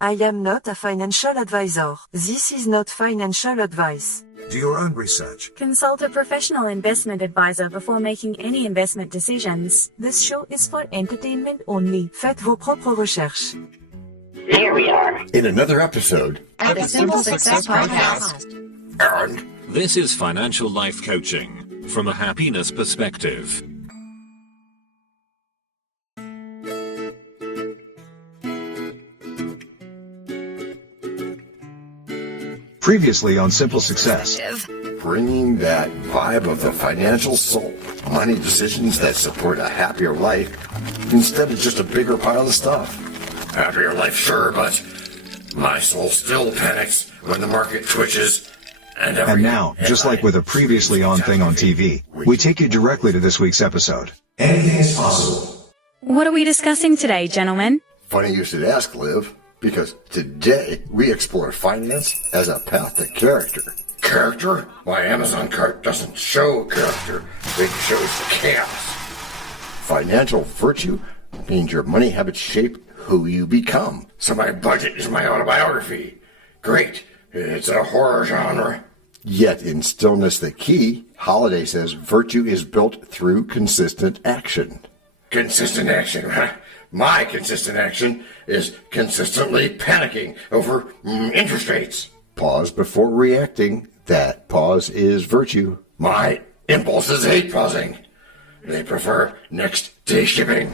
I am not a financial advisor. This is not financial advice. Do your own research. Consult a professional investment advisor before making any investment decisions. This show is for entertainment only. Faites vos propres recherches. Here we are in another episode of the Simple Success Podcast. And this is financial life coaching from a happiness perspective. Previously on Simple Success. Bringing that vibe of the financial soul. Money decisions that support a happier life instead of just a bigger pile of stuff. Happier life, sure, but my soul still panics when the market twitches. And now, just like with a previously on thing on TV, we take you directly to this week's episode. Anything is possible. What are we discussing today, gentlemen? Funny you should ask, Liv, because today we explore finance as a path to character. Character? My Amazon cart doesn't show character. It shows chaos. Financial virtue means your money habits shape who you become. So my budget is my autobiography. Great. It's a horror genre. Yet in Stillness the Key, Holiday says virtue is built through consistent action. Consistent action, huh? My consistent action is consistently panicking over interest rates. Pause before reacting. That pause is virtue. My impulses hate pausing. They prefer next day shipping.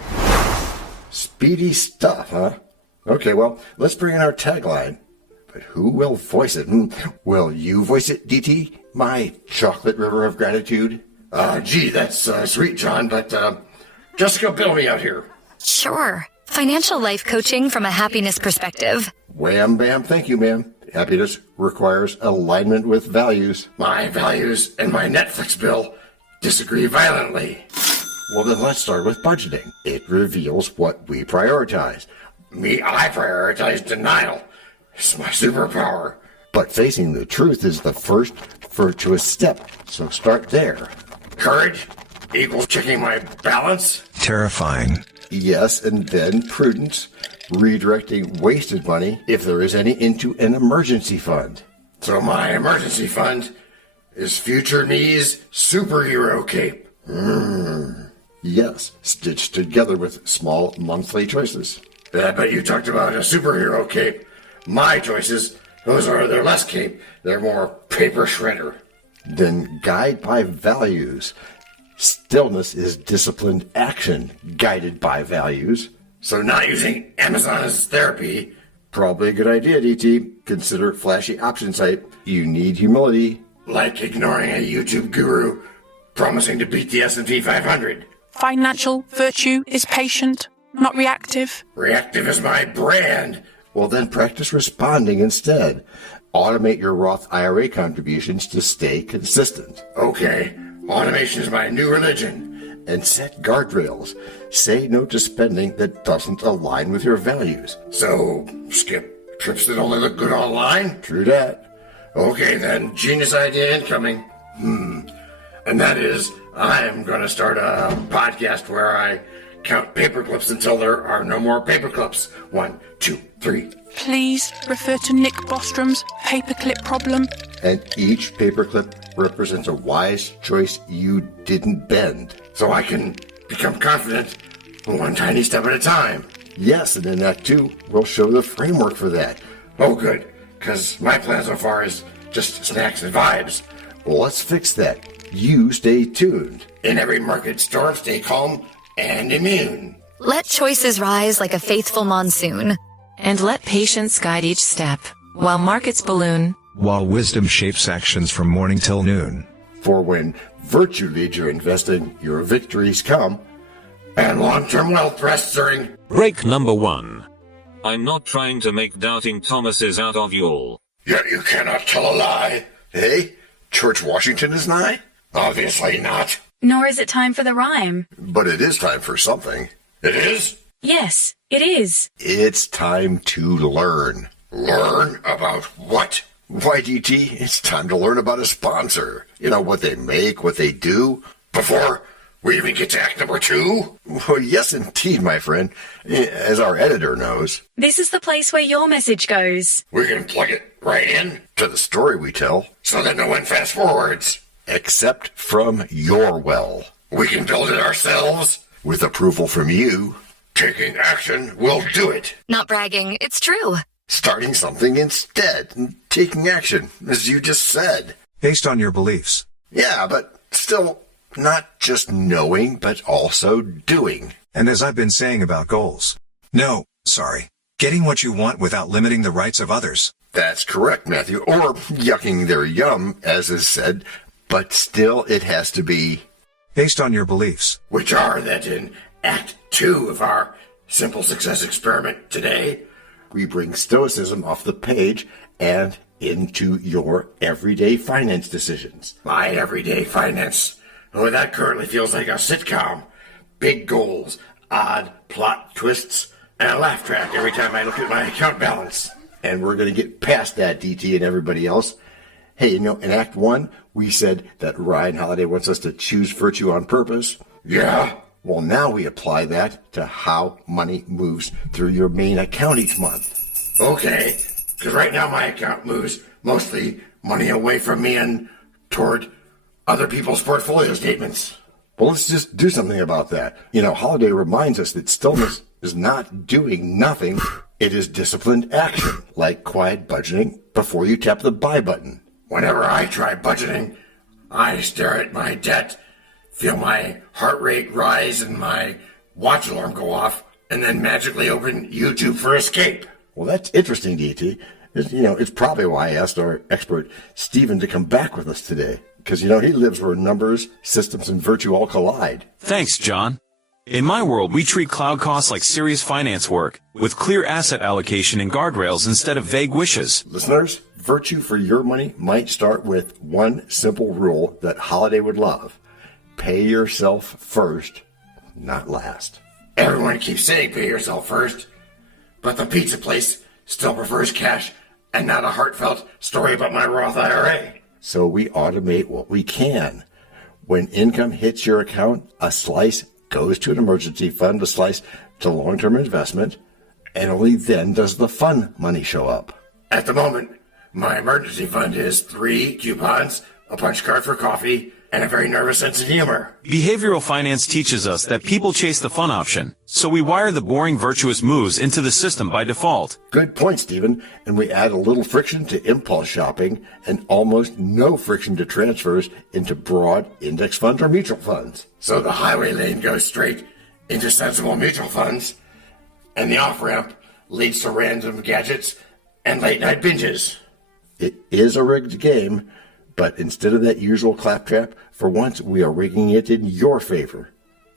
Speedy stuff, huh? Okay, well, let's bring in our tagline. But who will voice it? Will you voice it, DT? My chocolate river of gratitude? Gee, that's sweet, John, but Jessica, bail me out here. Sure. Financial life coaching from a happiness perspective. Wham, bam, thank you, ma'am. Happiness requires alignment with values. My values and my Netflix bill disagree violently. Well, then let's start with budgeting. It reveals what we prioritize. I prioritize denial. It's my superpower. But facing the truth is the first virtuous step, so start there. Courage equals checking my balance. Terrifying. Yes, and then prudence, redirecting wasted money, if there is any, into an emergency fund. So my emergency fund is future me's superhero cape. Yes, stitched together with small monthly choices. But you talked about a superhero cape. My choices, they're less cape. They're more paper shredder. Then guide by values. Stillness is disciplined action, guided by values. So not using Amazon as therapy. Probably a good idea, DT. Consider flashy option type. You need humility. Like ignoring a YouTube guru promising to beat the S&P 500. Financial virtue is patient, not reactive. Reactive is my brand. Well, then practice responding instead. Automate your Roth IRA contributions to stay consistent. Okay. Automation is my new religion. And set guardrails. Say no to spending that doesn't align with your values. So, skip trips that only look good online? True that. Okay then, genius idea incoming. And that is, I'm gonna start a podcast where I count paperclips until there are no more paperclips. 1, 2, 3. Please refer to Nick Bostrom's paperclip problem. And each paperclip represents a wise choice you didn't bend. So I can become confident one tiny step at a time. Yes, and in Act 2, we'll show the framework for that. Oh, good, because my plan so far is just snacks and vibes. Well, let's fix that. You stay tuned. In every market storm, stay calm and immune. Let choices rise like a faithful monsoon. And let patience guide each step, while markets balloon. While wisdom shapes actions from morning till noon. For when virtue leads your investing, your victories come, and long-term wealth rests during... Break number 1. I'm not trying to make doubting Thomases out of y'all. Yet you cannot tell a lie. Hey, George Washington is nigh? Obviously not. Nor is it time for the rhyme. But it is time for something. It is? Yes, it is. It's time to learn. Learn about what? Why, DT, it's time to learn about a sponsor. You know, what they make, what they do. Before We even get to act number 2? Well, yes, indeed, my friend. As our editor knows. This is the place where your message goes. We can plug it right in to the story we tell so that no one fast forwards. Except from your well. We can build it ourselves with approval from you. Taking action will do it. Not bragging, it's true. Starting something instead and taking action, as you just said. Based on your beliefs. Yeah, but still not just knowing, but also doing. And as I've been saying about goals. No, sorry. Getting what you want without limiting the rights of others. That's correct, Matthew. Or yucking their yum, as is said. But still, it has to be... Based on your beliefs. Which are that in Act 2 of our Simple Success Experiment today, we bring Stoicism off the page and into your everyday finance decisions. My everyday finance. Oh, that currently feels like a sitcom. Big goals, odd plot twists, and a laugh track every time I look at my account balance. And we're going to get past that, DT and everybody else. Hey, you know, in Act 1, we said that Ryan Holiday wants us to choose virtue on purpose. Yeah. Well, now we apply that to how money moves through your main account each month. Okay, because right now my account moves mostly money away from me and toward other people's portfolio statements. Well, let's just do something about that. You know, Holiday reminds us that stillness is not doing nothing. It is disciplined action, like quiet budgeting before you tap the buy button. Whenever I try budgeting, I stare at my debt, feel my heart rate rise and my watch alarm go off, and then magically open YouTube for escape. Well, that's interesting, DT. It's probably why I asked our expert, Stephen, to come back with us today. Because, he lives where numbers, systems, and virtue all collide. Thanks, John. In my world, we treat cloud costs like serious finance work, with clear asset allocation and guardrails instead of vague wishes. Listeners, virtue for your money might start with one simple rule that Holiday would love. Pay yourself first, not last. Everyone keeps saying pay yourself first, but the pizza place still prefers cash and not a heartfelt story about my Roth IRA. So we automate what we can. When income hits your account, a slice goes to an emergency fund, a slice to long-term investment, and only then does the fun money show up. At the moment, my emergency fund is 3 coupons, a punch card for coffee, and a very nervous sense of humor. Behavioral finance teaches us that people chase the fun option, so we wire the boring virtuous moves into the system by default. Good point, Stephen. And we add a little friction to impulse shopping and almost no friction to transfers into broad index funds or mutual funds. So the highway lane goes straight into sensible mutual funds, and the off-ramp leads to random gadgets and late-night binges. It is a rigged game, but instead of that usual claptrap, for once we are rigging it in your favor.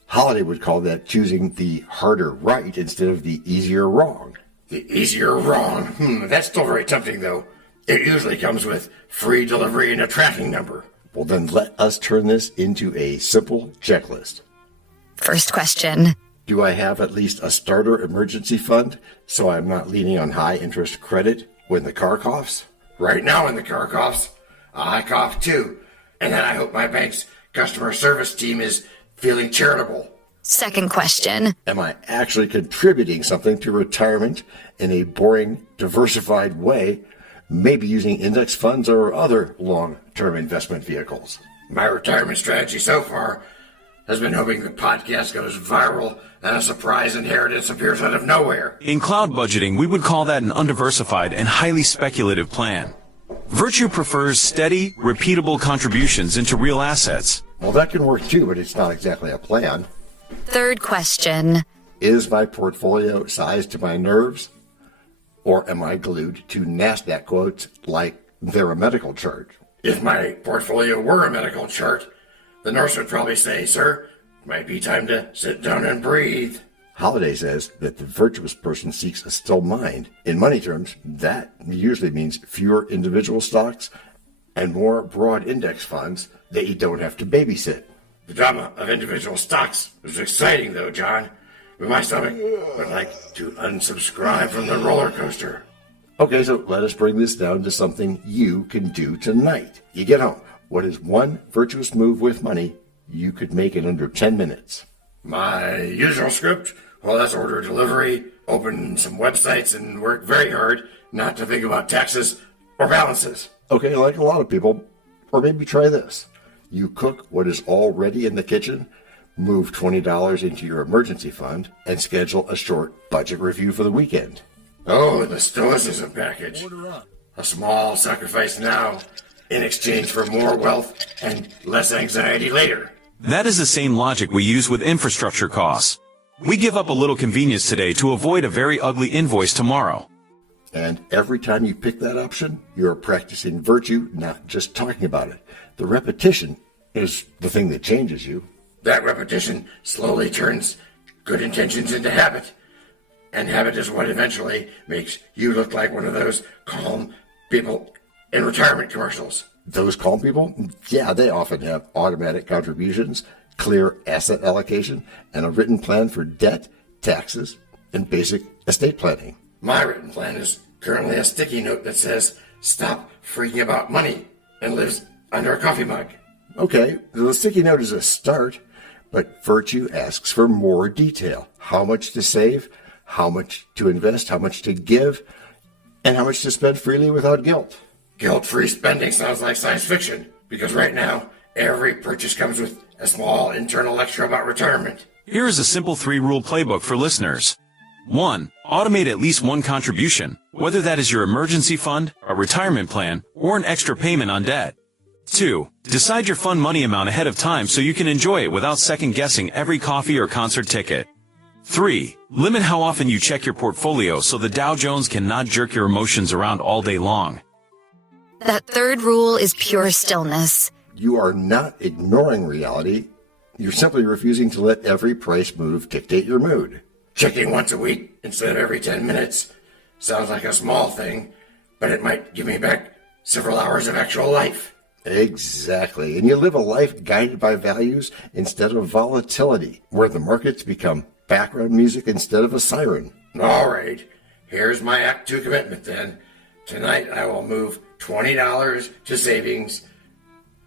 Holiday would call that choosing the harder right instead of the easier wrong. The easier wrong? That's still very tempting, though. It usually comes with free delivery and a tracking number. Well, then let us turn this into a simple checklist. First question. Do I have at least a starter emergency fund so I'm not leaning on high interest credit when the car coughs? Right now when the car coughs, I cough too. And then I hope my bank's customer service team is feeling charitable. Second question. Am I actually contributing something to retirement in a boring, diversified way, maybe using index funds or other long-term investment vehicles? My retirement strategy so far has been hoping the podcast goes viral and a surprise inheritance appears out of nowhere. In cloud budgeting, we would call that an undiversified and highly speculative plan. Virtue prefers steady, repeatable contributions into real assets. Well, that can work too, but it's not exactly a plan. Third question. Is my portfolio sized to my nerves? Or am I glued to NASDAQ quotes like they're a medical chart? If my portfolio were a medical chart, the nurse would probably say, "Sir, it might be time to sit down and breathe." Holiday says that the virtuous person seeks a still mind. In money terms, that usually means fewer individual stocks and more broad index funds that you don't have to babysit. The drama of individual stocks is exciting, though, John. But my stomach would like to unsubscribe from the roller coaster. Okay, so let us bring this down to something you can do tonight. You get home. What is one virtuous move with money you could make in under 10 minutes. My usual script? Well, that's order delivery, open some websites, and work very hard not to think about taxes or balances. Okay, like a lot of people. Or maybe try this. You cook what is already in the kitchen, move $20 into your emergency fund, and schedule a short budget review for the weekend. Oh, the Stoicism package. A small sacrifice now in exchange for more wealth and less anxiety later. That is the same logic we use with infrastructure costs. We give up a little convenience today to avoid a very ugly invoice tomorrow. And every time you pick that option, you're practicing virtue, not just talking about it. The repetition is the thing that changes you. That repetition slowly turns good intentions into habit. And habit is what eventually makes you look like one of those calm people in retirement commercials. Those calm people? Yeah, they often have automatic contributions, clear asset allocation, and a written plan for debt, taxes, and basic estate planning. My written plan is currently a sticky note that says, "Stop freaking about money," and lives under a coffee mug. Okay, the sticky note is a start, but virtue asks for more detail. How much to save, how much to invest, how much to give, and how much to spend freely without guilt. Guilt-free spending sounds like science fiction, because right now, every purchase comes with a small internal lecture about retirement. Here is a simple 3-rule playbook for listeners. 1. Automate at least one contribution, whether that is your emergency fund, a retirement plan, or an extra payment on debt. 2. Decide your fund money amount ahead of time so you can enjoy it without second-guessing every coffee or concert ticket. 3. Limit how often you check your portfolio so the Dow Jones cannot jerk your emotions around all day long. That third rule is pure stillness. You are not ignoring reality. You're simply refusing to let every price move dictate your mood. Checking once a week instead of every 10 minutes sounds like a small thing, but it might give me back several hours of actual life. Exactly. And you live a life guided by values instead of volatility, where the markets become background music instead of a siren. All right. Here's my Act 2 commitment then. Tonight I will move $20 to savings,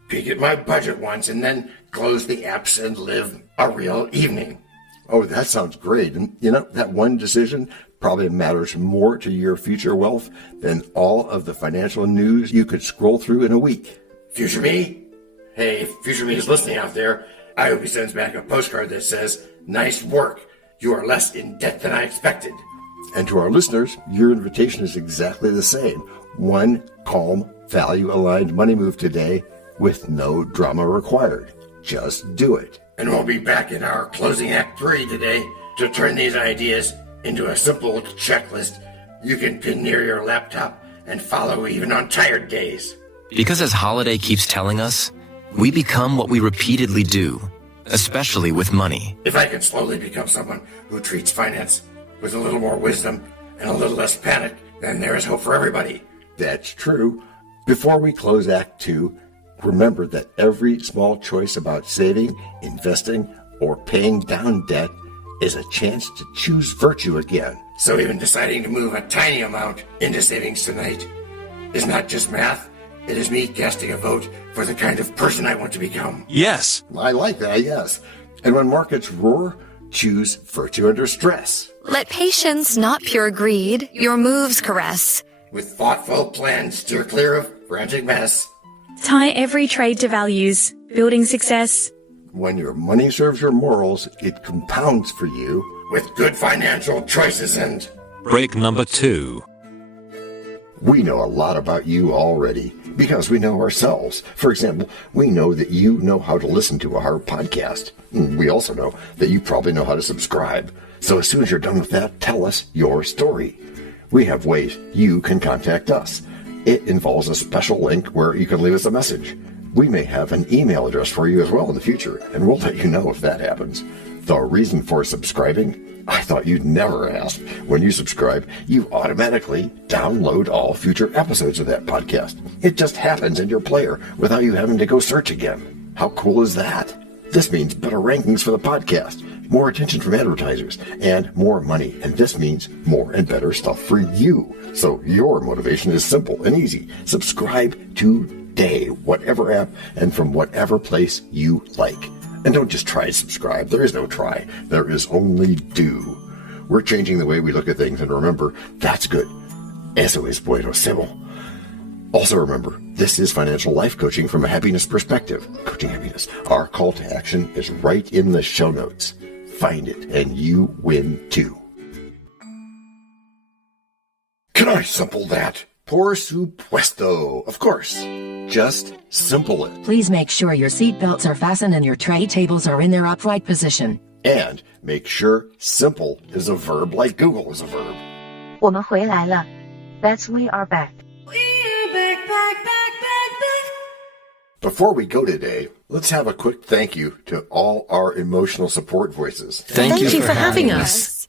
peek at my budget once, and then close the apps and live a real evening. Oh, that sounds great. And you know, that one decision probably matters more to your future wealth than all of the financial news you could scroll through in a week. Future me? Hey, if Future me is listening out there, I hope he sends back a postcard that says, "Nice work. You are less in debt than I expected." And to our listeners, your invitation is exactly the same. One calm, value-aligned money move today with no drama required. Just do it. And we'll be back in our closing Act 3 today to turn these ideas into a simple checklist you can pin near your laptop and follow even on tired days. Because as Holiday keeps telling us, we become what we repeatedly do, especially with money. If I can slowly become someone who treats finance with a little more wisdom and a little less panic, then there is hope for everybody. That's true. Before we close Act 2, remember that every small choice about saving, investing, or paying down debt is a chance to choose virtue again. So even deciding to move a tiny amount into savings tonight is not just math. It is me casting a vote for the kind of person I want to become. Yes. I like that, yes. And when markets roar, choose virtue under stress. Let patience, not pure greed, your moves caress. With thoughtful plans, steer clear of frantic mess. Tie every trade to values, building success. When your money serves your morals, it compounds for you with good financial choices and... Break number 2. We know a lot about you already because we know ourselves. For example, we know that you know how to listen to our podcast. We also know that you probably know how to subscribe. So as soon as you're done with that, tell us your story. We have ways you can contact us. It involves a special link where you can leave us a message. We may have an email address for you as well in the future, and we'll let you know if that happens. The reason for subscribing? I thought you'd never ask. When you subscribe, you automatically download all future episodes of that podcast. It just happens in your player without you having to go search again. How cool is that? This means better rankings for the podcast, more attention from advertisers, and more money. And this means more and better stuff for you. So your motivation is simple and easy. Subscribe today, whatever app and from whatever place you like. And don't just try to subscribe. There is no try. There is only do. We're changing the way we look at things, and remember, that's good. Eso es buenísimo. Also remember, this is financial life coaching from a happiness perspective. Coaching happiness. Our call to action is right in the show notes. Find it, and you win too. Can I simple that? Por supuesto. Of course. Just simple it. Please make sure your seatbelts are fastened and your tray tables are in their upright position. And make sure simple is a verb like Google is a verb. 我们回来了. That's we are back. Before we go today, let's have a quick thank you to all our emotional support voices. Thank you for having us.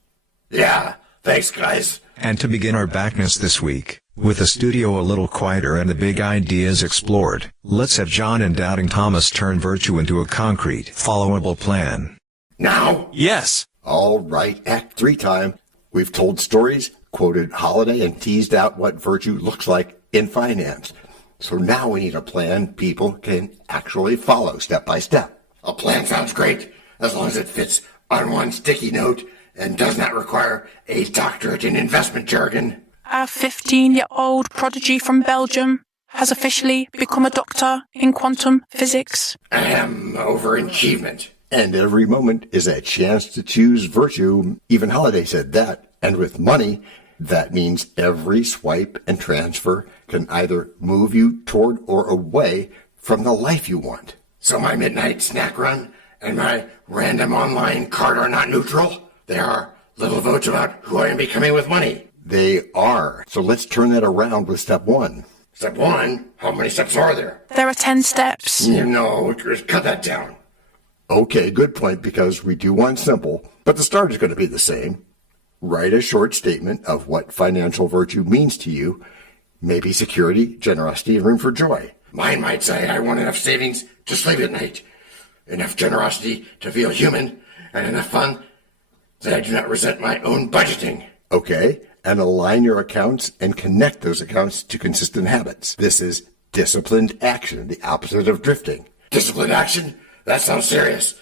Yeah, thanks guys. And to begin our backness this week, with the studio a little quieter and the big ideas explored, let's have John and Doubting Thomas turn virtue into a concrete, followable plan. Now? Yes. All right, Act 3 time. We've told stories, quoted holiday, and teased out what virtue looks like in finance. So now we need a plan people can actually follow step by step. A plan sounds great, as long as it fits on one sticky note and does not require a doctorate in investment jargon. Our 15-year-old prodigy from Belgium has officially become a doctor in quantum physics. Overachievement. And every moment is a chance to choose virtue. Even Holiday said that. And with money, that means every swipe and transfer can either move you toward or away from the life you want. So my midnight snack run and my random online card are not neutral. They are little votes about who I am becoming with money. They are. So let's turn that around with step 1. Step 1? How many steps are there? There are 10 steps. No, cut that down. Okay, good point, because we do want simple, but the start is going to be the same. Write a short statement of what financial virtue means to you. Maybe security, generosity, and room for joy. Mine might say I want enough savings to sleep at night, enough generosity to feel human, and enough fun that I do not resent my own budgeting. Okay, and align your accounts and connect those accounts to consistent habits. This is disciplined action, the opposite of drifting. Disciplined action? That sounds serious.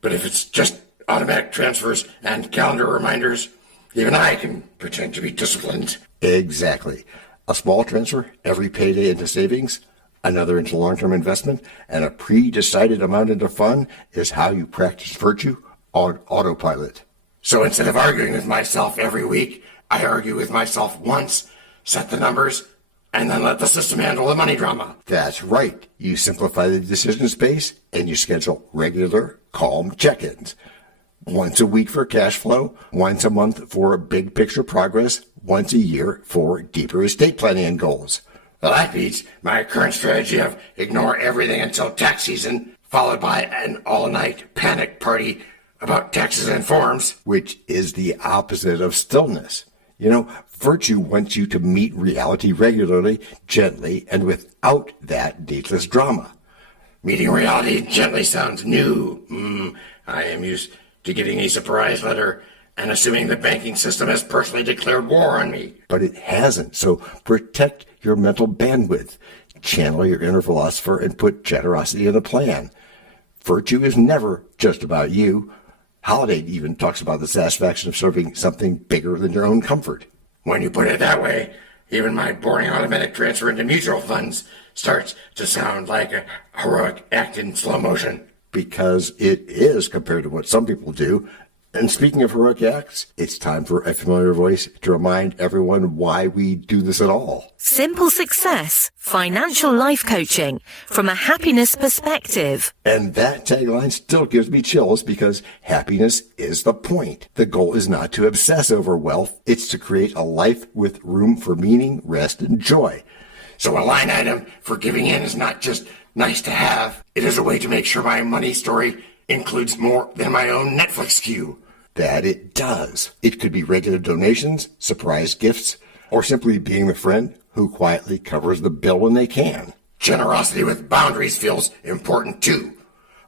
But if it's just automatic transfers and calendar reminders, even I can pretend to be disciplined. Exactly. A small transfer every payday into savings, another into long-term investment, and a pre-decided amount into fun is how you practice virtue on autopilot. So instead of arguing with myself every week, I argue with myself once, set the numbers, and then let the system handle the money drama. That's right. You simplify the decision space, and you schedule regular, calm check-ins. Once a week for cash flow, once a month for big picture progress, once a year for deeper estate planning and goals. Well, that beats my current strategy of ignore everything until tax season, followed by an all-night panic party about taxes and forms, which is the opposite of stillness. You know, virtue wants you to meet reality regularly, gently, and without that needless drama. Meeting reality gently sounds new. I am used to getting a surprise letter and assuming the banking system has personally declared war on me. But it hasn't, so protect your mental bandwidth. Channel your inner philosopher and put generosity in the plan. Virtue is never just about you. Holiday even talks about the satisfaction of serving something bigger than your own comfort. When you put it that way, even my boring automatic transfer into mutual funds starts to sound like a heroic act in slow motion. Because it is compared to what some people do. And speaking of heroic acts, it's time for a familiar voice to remind everyone why we do this at all. Simple success, financial life coaching from a happiness perspective. And that tagline still gives me chills because happiness is the point. The goal is not to obsess over wealth. It's to create a life with room for meaning, rest, and joy. So a line item for giving in is not just nice to have. It is a way to make sure my money story includes more than my own Netflix queue. That it does. It could be regular donations, surprise gifts, or simply being the friend who quietly covers the bill when they can. Generosity with boundaries feels important too.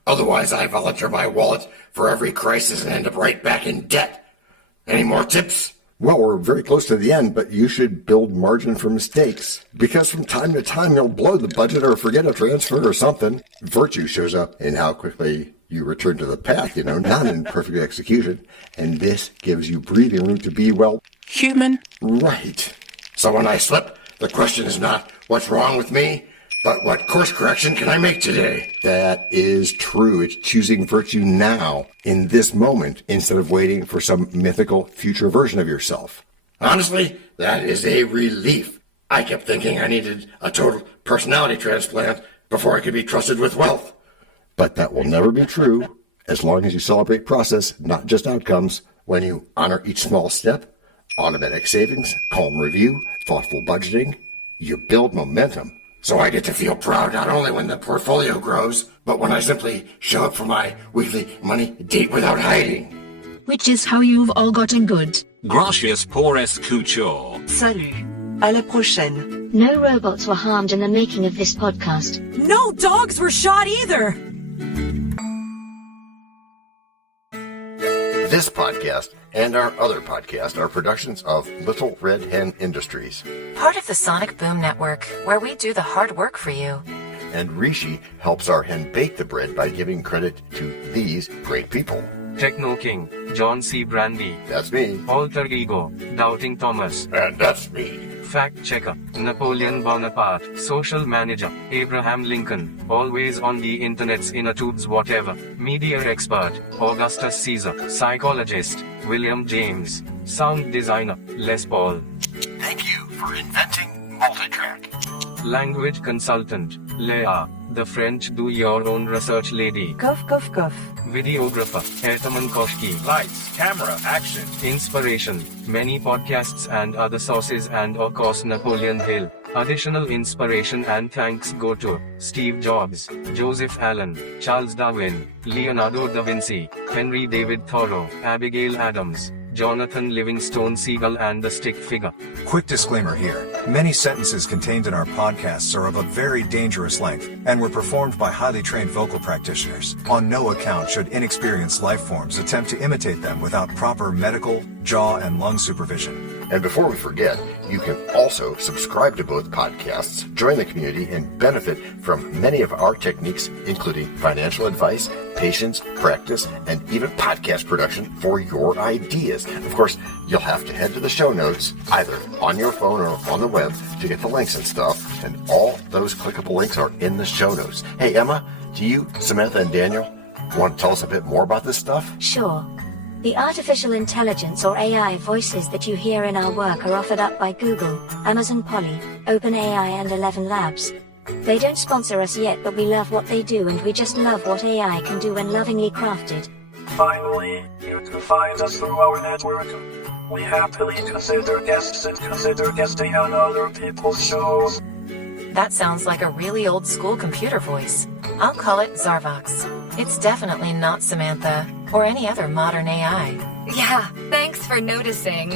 Otherwise, I volunteer my wallet for every crisis and end up right back in debt. Any more tips? Well, we're very close to the end, but you should build margin for mistakes. Because from time to time, you'll blow the budget or forget a transfer or something. Virtue shows up in how quickly You return to the path, not in perfect execution, and this gives you breathing room to be, well, human. Right. So when I slip, the question is not, what's wrong with me? But what course correction can I make today? That is true. It's choosing virtue now, in this moment, instead of waiting for some mythical future version of yourself. Honestly, that is a relief. I kept thinking I needed a total personality transplant before I could be trusted with wealth. But that will never be true as long as you celebrate process, not just outcomes. When you honor each small step, automatic savings, calm review, thoughtful budgeting, you build momentum. So I get to feel proud not only when the portfolio grows, but when I simply show up for my weekly money date without hiding. Which is how you've all gotten good. Gracias por escuchar. Salut. À la prochaine. No robots were harmed in the making of this podcast. No dogs were shot either. This podcast and our other podcast are productions of Little Red Hen Industries. Part of the Sonic Boom Network, where we do the hard work for you. And Rishi helps our hen bake the bread by giving credit to these great people. Techno King, John Brandy. That's me. Alter Ego, Doubting Thomas. And that's me. Fact Checker, Napoleon Bonaparte. Social Manager, Abraham Lincoln. Always on the internet's inner tubes whatever. Media Expert, Augustus Caesar. Psychologist, William James. Sound Designer, Les Paul. Thank you for inventing multitrack. Language Consultant, Leah. The French do-your-own research lady. Cough, cough, cough. Videographer, Ertaman Koshki. Lights, camera, action. Inspiration, many podcasts and other sources and of course Napoleon Hill. Additional inspiration and thanks go to Steve Jobs, Joseph Allen, Charles Darwin, Leonardo da Vinci, Henry David Thoreau, Abigail Adams, Jonathan Livingstone Seagull and the Stick Figure. Quick disclaimer here. Many sentences contained in our podcasts are of a very dangerous length and were performed by highly trained vocal practitioners. On no account should inexperienced life forms attempt to imitate them without proper medical, jaw, and lung supervision. And before we forget, you can also subscribe to both podcasts, join the community, and benefit from many of our techniques, including financial advice, patience, practice, and even podcast production for your ideas. Of course, you'll have to head to the show notes, either on your phone or on the web, to get the links and stuff, and all those clickable links are in the show notes. Hey, Emma, do you, Samantha, and Daniel want to tell us a bit more about this stuff? Sure. The artificial intelligence or AI voices that you hear in our work are offered up by Google, Amazon Polly, OpenAI and ElevenLabs. They don't sponsor us yet, but we love what they do and we just love what AI can do when lovingly crafted. Finally, you can find us through our network. We happily consider guests and consider guesting on other people's shows. That sounds like a really old school computer voice. I'll call it Zarvox. It's definitely not Samantha, or any other modern AI. Yeah, thanks for noticing.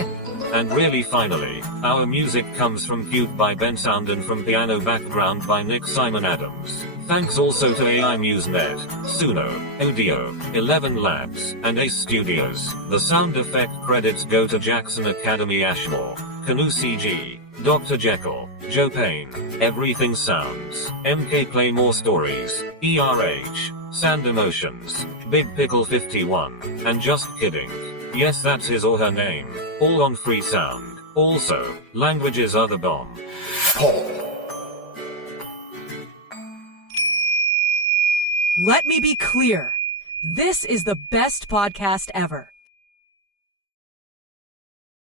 And really finally, our music comes from Cube by Ben Sound and from Piano Background by Nick Simon Adams. Thanks also to AI MuseNet, Suno, Audio, ElevenLabs, and Ace Studios. The sound effect credits go to Jackson Academy Ashmore, Canoe CG, Dr. Jekyll, Joe Payne, Everything Sounds, MK Claymore Stories, ERH, Sand Emotions, Big Pickle 51, and Just Kidding. Yes, that's his or her name. All on free sound. Also, languages are the bomb. Let me be clear. This is the best podcast ever.